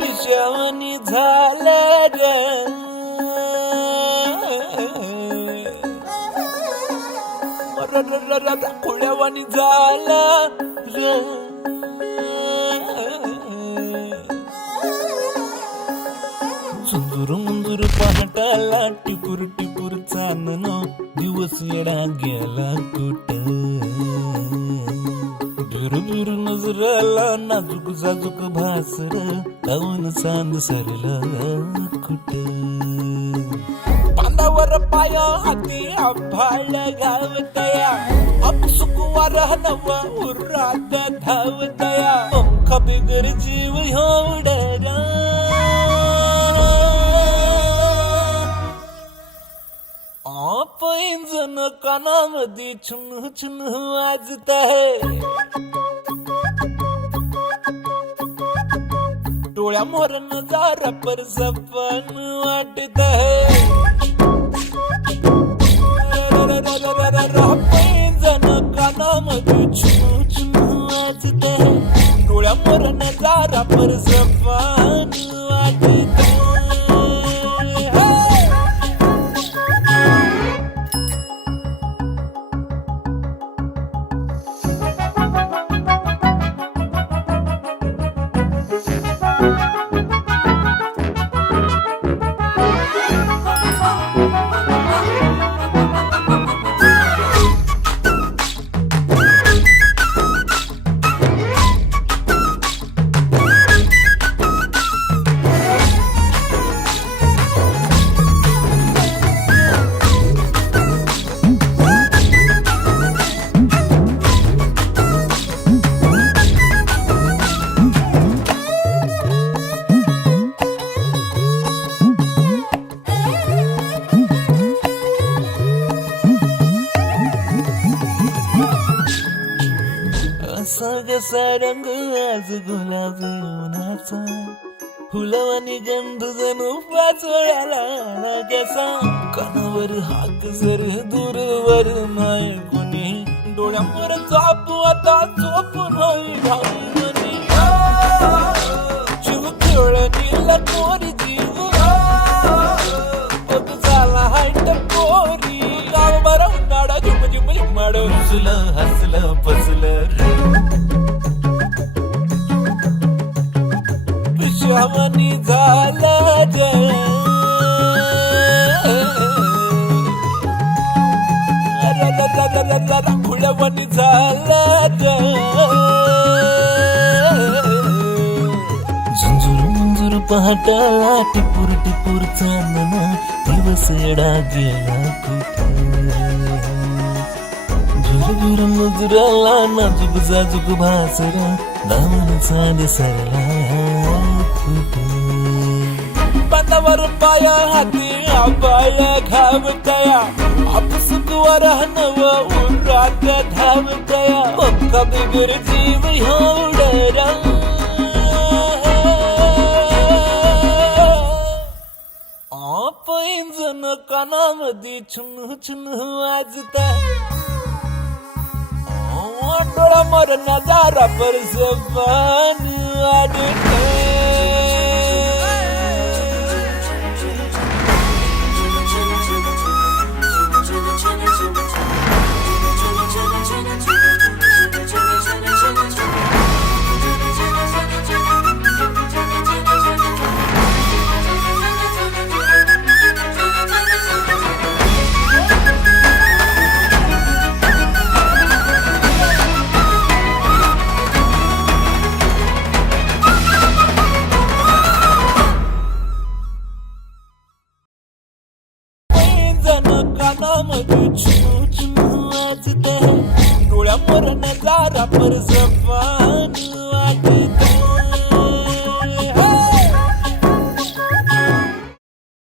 पिशवणी झालं ग खुळ्यावानी झालं र सुंदूर मुंदूर पहाटाला टिपूर टिपूर चांदण दिवस येडा गेला कुठ बिर नजराला नाजूक जाजूक भासर लावून चांद सरला कुठ पांदावर पाया हाती आभाळ गावतया अपसुक वारहनव उरात धावतया पंख बिगर जीव होडरा पैंजण कानामध्ये छुन छुन वाजत आहे डोळ्यामोर नजारा पर सपन वाटत आहे पैंजण कानामध्ये छुन छुन वाजत आहे डोळ्यामोर नजारा पर सपन वाटत आहे कसा रंग आज गुलाबी उन्हाचा फुलवानी गंध जणू पाचोळ्याला कसा कानावर हाक जर दूरवर नाही कोणी डोळ्यावर चाप आता चोपून होई भाई मनी जीव खेळणीला कोरी जीव बघ झाला हायट कोरी गाव बरा उन्हाळा झुम झुम झुमाड हसलं हसलं फसलं पिशवणी झालं ग खुळ्यावानी झालं ग झुंजूर मुंजूर पहाटाला टिपूर टिपूर चांदण दिवस येडा गेला कुठ झुरझुर नजराला नाजूक जाजूक भासरा दामन चांद सरला पांदावर पाया हाती आबाळ घावतया आपसुक वारहनव उरात धावतया पंख बिगर जीव होडरा पैंजण कानामध्ये छुन छुन वाजत डोळा मोर नजारा पर सपन वाटत कानामध्ये छुन छुन वाजत डोळ्यावर नजारा पर सपन वाटत